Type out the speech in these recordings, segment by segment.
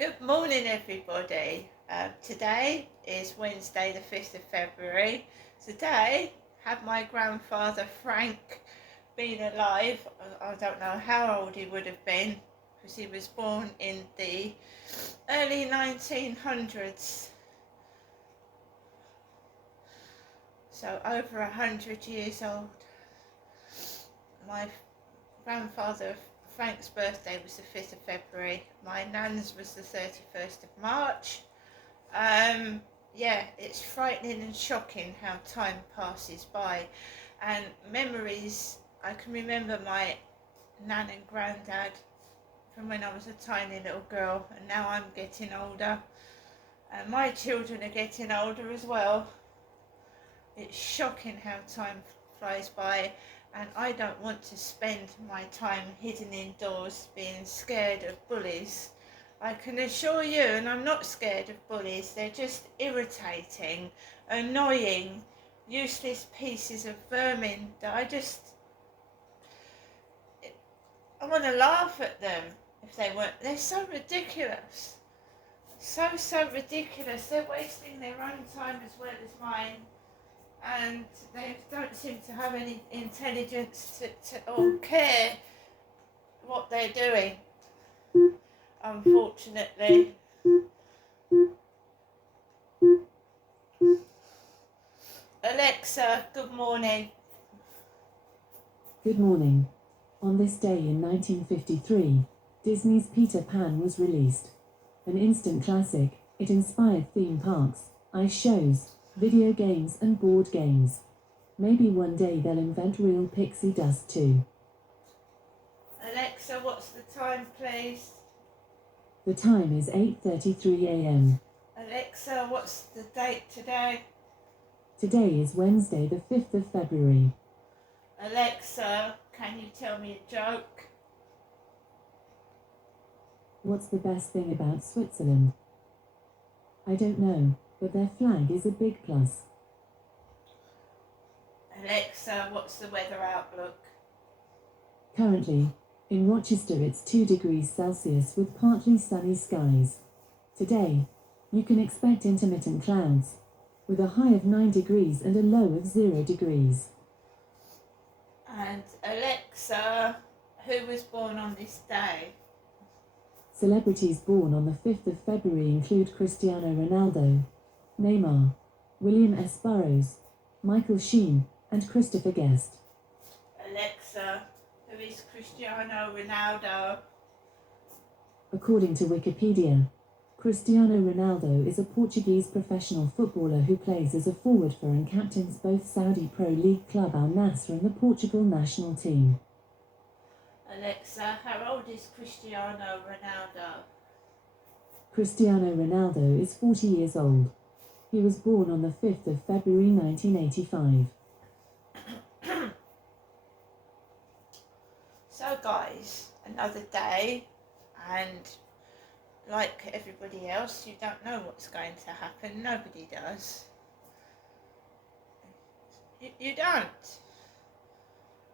Good morning, everybody. Today is Wednesday, the 5th of February. Today, had my grandfather Frank been alive, I don't know how old he would have been, because he was born in the early 1900s. So over 100 years old. My grandfather Frank's birthday was the 5th of February. My nan's was the 31st of March. Yeah, it's frightening and shocking how time passes by, and memories. I can remember my nan and granddad from when I was a tiny little girl, and now I'm getting older, and my children are getting older as well. It's shocking how time flies by, and I don't want to spend my time hidden indoors being scared of bullies. I can assure you, and I'm not scared of bullies, they're just irritating, annoying, useless pieces of vermin that I want to laugh at them if they weren't. They're so ridiculous. So ridiculous. They're wasting their own time as well as mine. And they don't seem to have any intelligence or care what they're doing, unfortunately. Alexa, good morning. Good morning. On this day in 1953, Disney's Peter Pan was released. An instant classic, it inspired theme parks, ice shows, video games and board games. Maybe one day they'll invent real pixie dust too. Alexa, what's the time, please? The time is 8:33 a.m. Alexa, what's the date today? Today is Wednesday the 5th of February. Alexa, can you tell me a joke? What's the best thing about Switzerland? I don't know, but their flag is a big plus. Alexa, what's the weather outlook? Currently, in Rochester it's 2 degrees Celsius with partly sunny skies. Today, you can expect intermittent clouds, with a high of 9 degrees and a low of 0 degrees. And Alexa, who was born on this day? Celebrities born on the 5th of February include Cristiano Ronaldo, Neymar, William S. Burroughs, Michael Sheen, and Christopher Guest. Alexa, who is Cristiano Ronaldo? According to Wikipedia, Cristiano Ronaldo is a Portuguese professional footballer who plays as a forward for and captains both Saudi Pro League club Al Nassr and the Portugal national team. Alexa, how old is Cristiano Ronaldo? Cristiano Ronaldo is 40 years old. He was born on the 5th of February 1985. So guys, another day, and like everybody else, you don't know what's going to happen. Nobody does. You don't.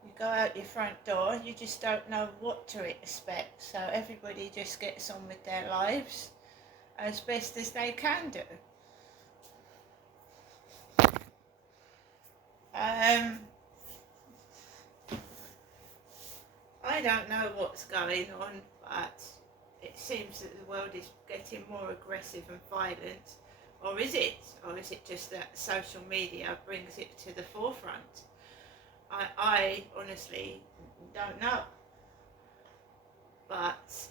You go out your front door, you just don't know what to expect. So everybody just gets on with their lives as best as they can do. I don't know what's going on, but it seems that the world is getting more aggressive and violent. Or is it? Or is it just that social media brings it to the forefront? I honestly don't know. But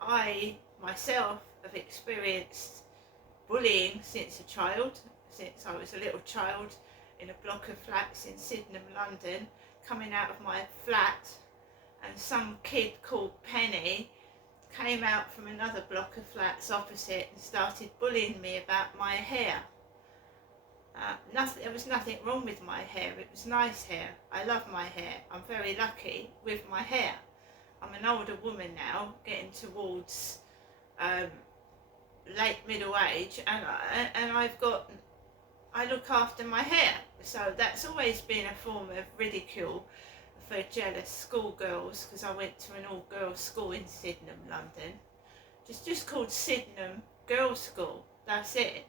I myself have experienced bullying since a child, since I was a little child, in a block of flats in Sydenham, London, coming out of my flat, and some kid called Penny came out from another block of flats opposite and started bullying me about my hair. There was nothing wrong with my hair, it was nice hair. I love my hair, I'm very lucky with my hair. I'm an older woman now, getting towards late middle age, and I look after my hair. So that's always been a form of ridicule for jealous schoolgirls, because I went to an all-girls school in Sydenham, London, It's just called Sydenham Girls' School. That's it.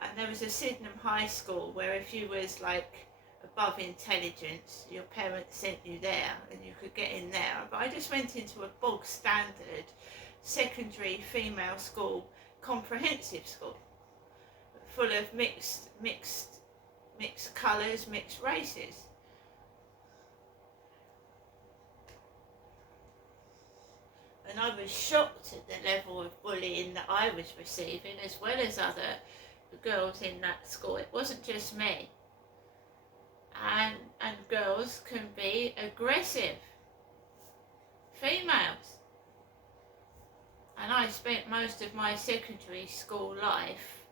And there was a Sydenham High School where if you was like above intelligence, your parents sent you there and you could get in there. But I just went into a bog standard secondary female school, comprehensive school, full of mixed colours, mixed races. And I was shocked at the level of bullying that I was receiving, as well as other girls in that school. It wasn't just me. And girls can be aggressive. Females. And I spent most of my secondary school life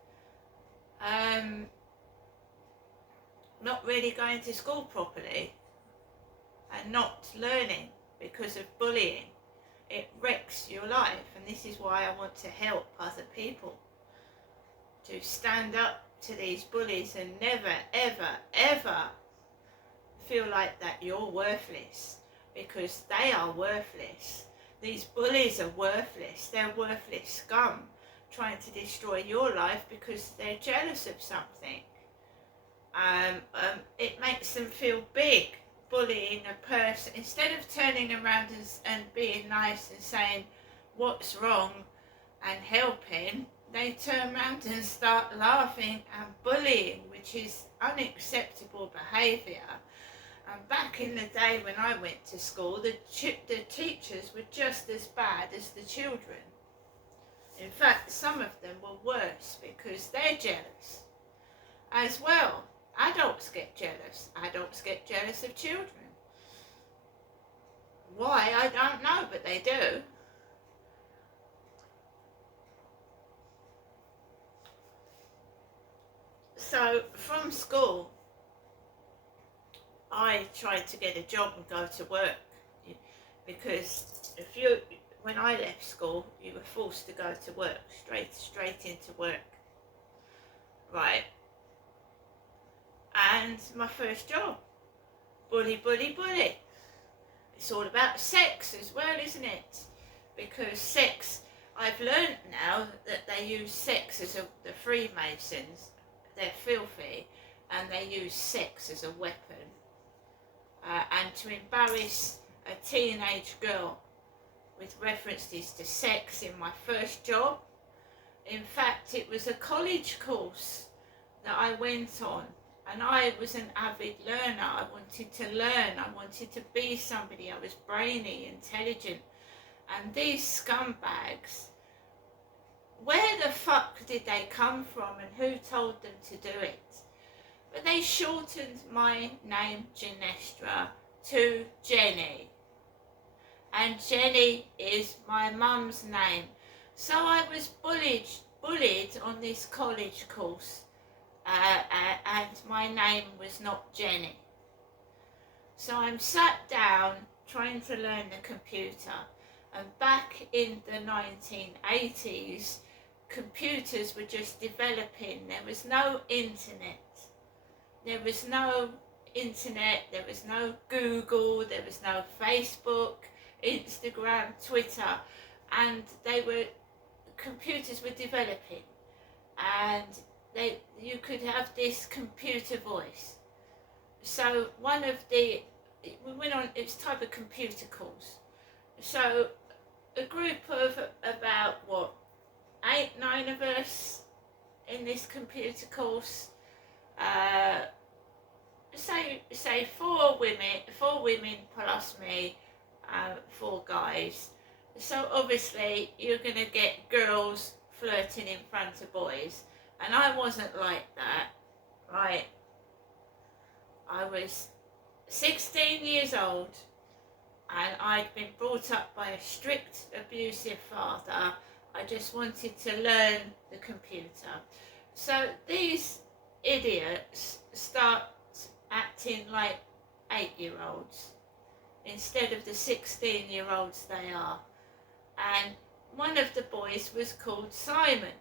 not really going to school properly and not learning because of bullying. It wrecks your life, and this is why I want to help other people to stand up to these bullies and never, ever, ever feel like that you're worthless, because they are worthless. These bullies are worthless. They're worthless scum trying to destroy your life because they're jealous of something. It makes them feel big, bullying a person. Instead of turning around and being nice and saying what's wrong and helping, they turn around and start laughing and bullying, which is unacceptable behaviour. And back in the day when I went to school, the teachers were just as bad as the children. In fact, some of them were worse because they're jealous as well. Adults get jealous. Adults get jealous of children. Why? I don't know, but they do. So from school, I tried to get a job and go to work, because when I left school, you were forced to go to work, straight into work, right? And my first job, bully. It's all about sex as well, isn't it? Because sex, I've learned now that they use sex as the Freemasons, they're filthy, and they use sex as a weapon. And to embarrass a teenage girl with references to sex in my first job. In fact, it was a college course that I went on, and I was an avid learner. I wanted to learn. I wanted to be somebody. I was brainy, intelligent. And these scumbags, where the fuck did they come from and who told them to do it? But they shortened my name, Genestra, to Jenny. And Jenny is my mum's name. So I was bullied on this college course, and my name was not Jenny. So I'm sat down trying to learn the computer, and back in the 1980s, computers were just developing. There was no internet. There was no Google, there was no Facebook, Instagram, Twitter, and computers were developing, and you could have this computer voice. So we went on, it's type of computer course. So a group of about 8-9 of us in this computer course, say four women plus me, 4 guys. So obviously you're going to get girls flirting in front of boys, and I wasn't like that, right? I was 16 years old, and I'd been brought up by a strict, abusive father. I just wanted to learn the computer. So these idiots start acting like 8-year-olds instead of the 16-year-olds they are. And one of the boys was called Simon.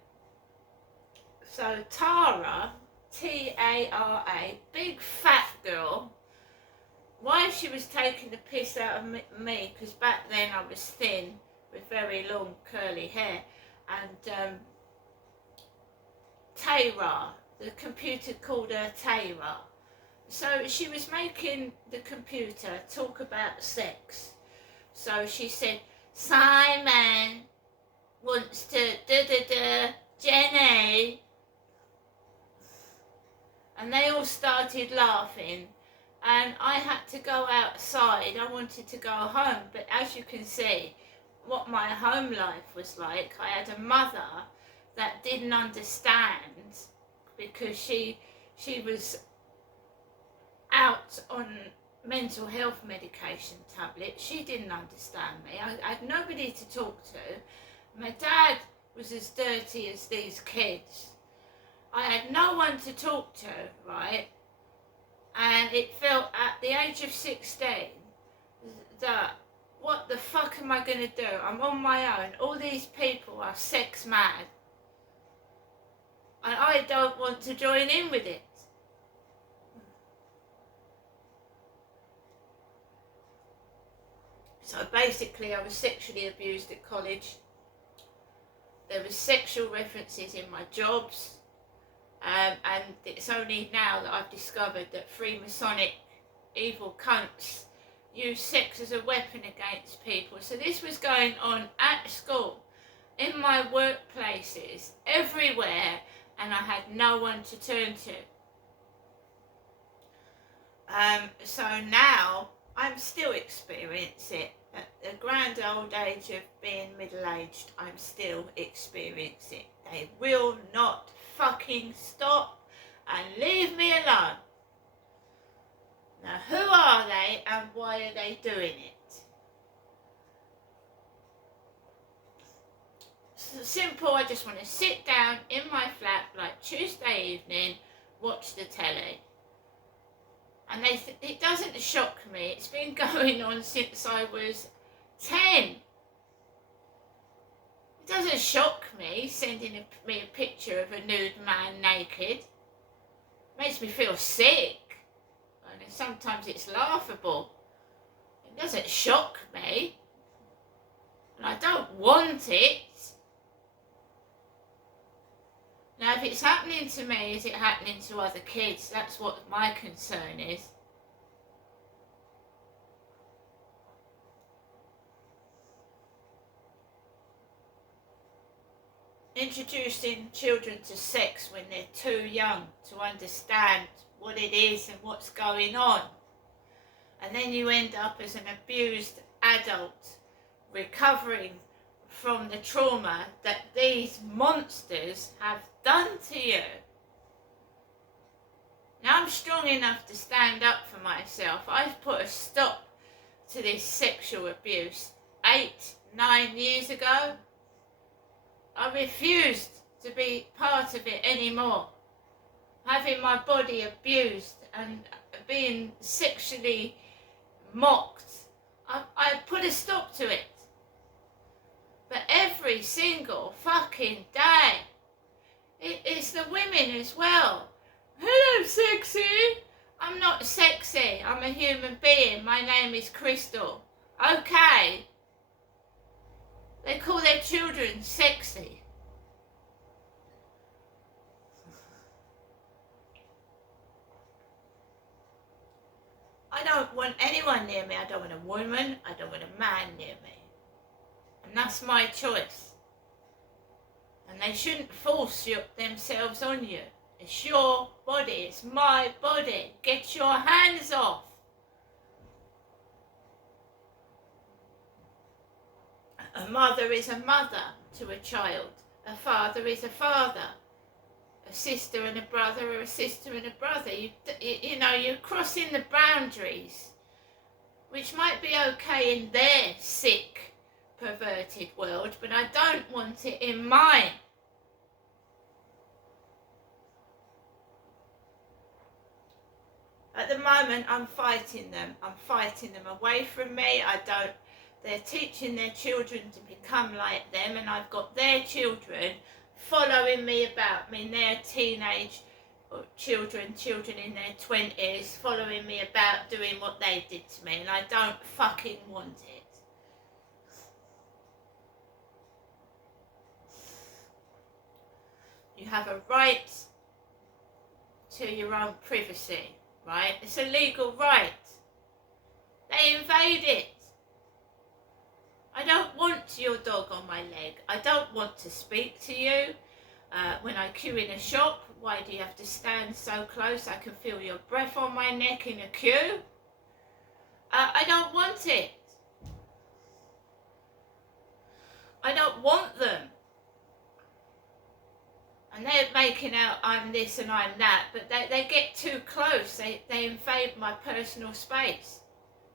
So Tara, T-A-R-A, big fat girl, why she was taking the piss out of me, because back then I was thin with very long curly hair, and Tayra, the computer called her Tayra. So she was making the computer talk about sex. So she said, Simon wants to da-da-da, Jenny. And they all started laughing. And I had to go outside. I wanted to go home. But as you can see, what my home life was like, I had a mother that didn't understand because she was out on mental health medication tablets. She didn't understand me. I had nobody to talk to. My dad was as dirty as these kids. I had no one to talk to, right? And it felt at the age of 16 that, what the fuck am I going to do? I'm on my own. All these people are sex mad. And I don't want to join in with it. So basically I was sexually abused at college. There were sexual references in my jobs. And it's only now that I've discovered that Freemasonic evil cunts use sex as a weapon against people. So this was going on at school, in my workplaces, everywhere, and I had no one to turn to. So now I'm still experiencing it. At the grand old age of being middle-aged, I'm still experiencing it. They will not fucking stop and leave me alone. Now, who are they and why are they doing it? So simple, I just want to sit down in my flat like Tuesday evening, watch the telly. And it doesn't shock me. It's been going on since I was 10. It doesn't shock me sending me a picture of a nude man naked. It makes me feel sick. And sometimes it's laughable. It doesn't shock me. And I don't want it. Now, if it's happening to me, is it happening to other kids? That's what my concern is. Introducing children to sex when they're too young to understand what it is and what's going on. And then you end up as an abused adult, recovering from the trauma that these monsters have done to you. Now I'm strong enough to stand up for myself. I've put a stop to this sexual abuse 8-9 years ago. I refused to be part of it anymore. Having my body abused and being sexually mocked, I put a stop to it. But every single fucking day, it's the women as well. Hello, sexy. I'm not sexy. I'm a human being. My name is Crystal. Okay. They call their children sexy. I don't want anyone near me. I don't want a woman. I don't want a man near me. And that's my choice. And they shouldn't force themselves on you. It's your body. It's my body. Get your hands off. A mother is a mother to a child. A father is a father. A sister and a brother are a sister and a brother. You know, you're crossing the boundaries, which might be okay in their sick, perverted world, but I don't want it in mine. At the moment, I'm fighting them. I'm fighting them away from me. They're teaching their children to become like them, and I've got their children following me about. I mean, their teenage children in their 20s, following me about doing what they did to me, and I don't fucking want it. You have a right to your own privacy, right? It's a legal right. They invade it. I don't want your dog on my leg. I don't want to speak to you. When I queue in a shop, why do you have to stand so close? I can feel your breath on my neck in a queue. I don't want it. I don't want them. And they're making out I'm this and I'm that, but they get too close. They invade my personal space.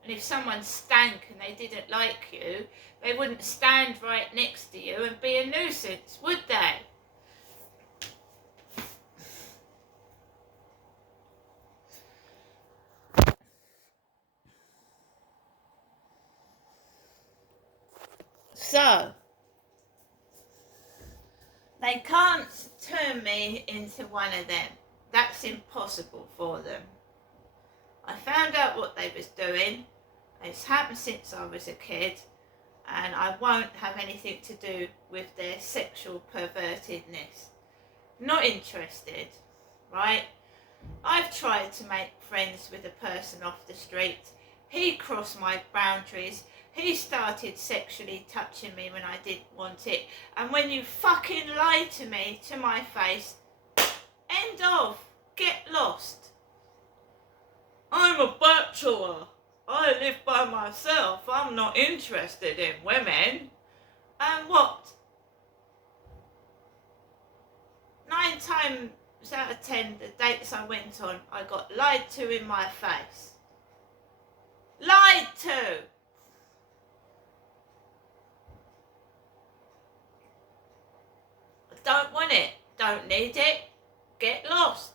And if someone stank and they didn't like you, they wouldn't stand right next to you and be a nuisance, would they? So, they can't turn me into one of them. That's impossible for them. I found out what they was doing. It's happened since I was a kid, and I won't have anything to do with their sexual pervertedness. Not interested, right? I've tried to make friends with a person off the street. He crossed my boundaries. He started sexually touching me when I didn't want it. And when you fucking lie to me, to my face, end of. Get lost. I'm a bachelor. I live by myself. I'm not interested in women. And what? 9 times out of 10, the dates I went on, I got lied to in my face. Lied to! I don't want it. Don't need it. Get lost.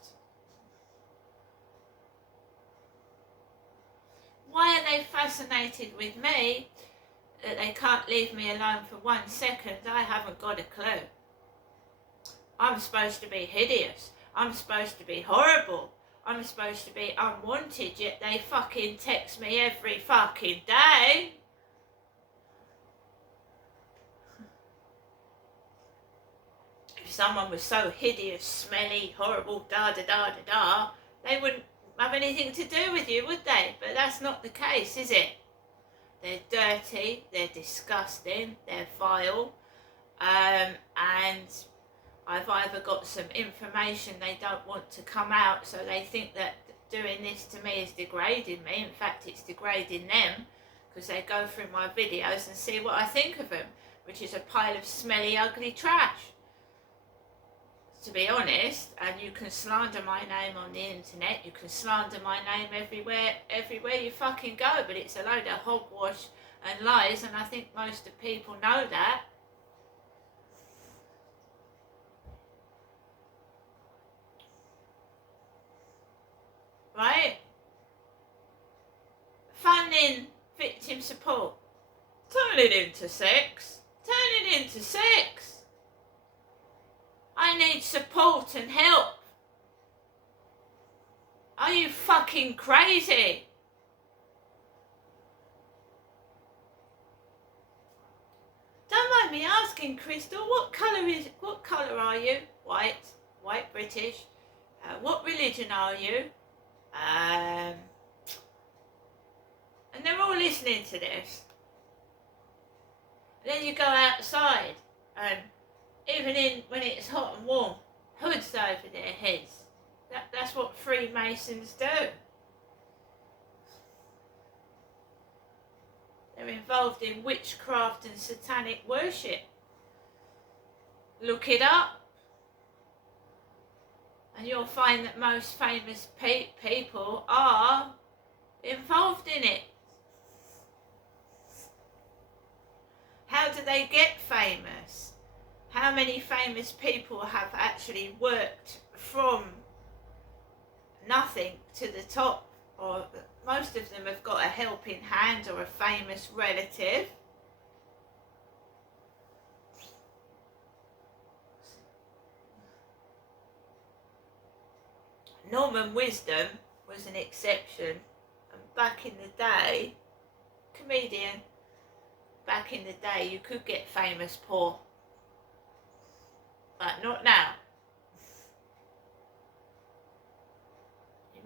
Why are they fascinated with me that they can't leave me alone for 1 second? I haven't got a clue. I'm supposed to be hideous. I'm supposed to be horrible. I'm supposed to be unwanted, yet they fucking text me every fucking day. If someone was so hideous, smelly, horrible, da-da-da-da-da, they wouldn't have anything to do with you, would they? But that's not the case, is it? They're dirty, they're disgusting, they're vile, and I've either got some information they don't want to come out, so they think that doing this to me is degrading me. In fact, it's degrading them, because they go through my videos and see what I think of them, which is a pile of smelly, ugly trash. To be honest, and you can slander my name on the internet, you can slander my name everywhere you fucking go, but it's a load of hogwash and lies, and I think most of people know that. Right? Funding victim support. Turn it into sex. Turn it into sex. I need support and help. Are you fucking crazy? Don't mind me asking, Crystal, what colour are you? White British. What religion are you? And they're all listening to this. And then you go outside, and even when it's hot and warm, hoods over their heads. That's what Freemasons do. They're involved in witchcraft and satanic worship. Look it up, and you'll find that most famous people are involved in it. How do they get famous? How many famous people have actually worked from nothing to the top? Or most of them have got a helping hand or a famous relative. Norman Wisdom was an exception, and back in the day, comedian, back in the day you could get famous poor, but not now.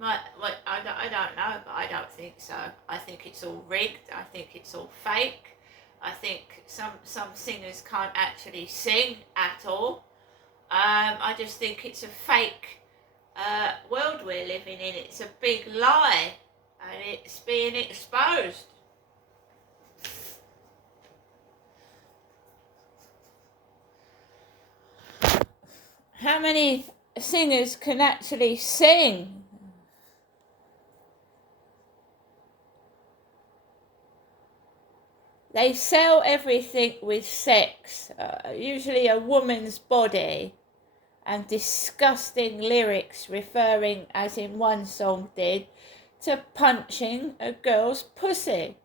I don't know, but I don't think so. I think it's all rigged. I think it's all fake. I think some singers can't actually sing at all. I just think it's a fake world we're living in. It's a big lie, and it's being exposed. How many singers can actually sing? They sell everything with sex, usually a woman's body, and disgusting lyrics referring, as in one song did, to punching a girl's pussy.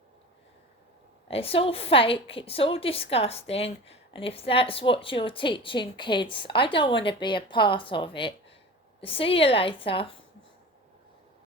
It's all fake, it's all disgusting, and if that's what you're teaching kids, I don't want to be a part of it. See you later.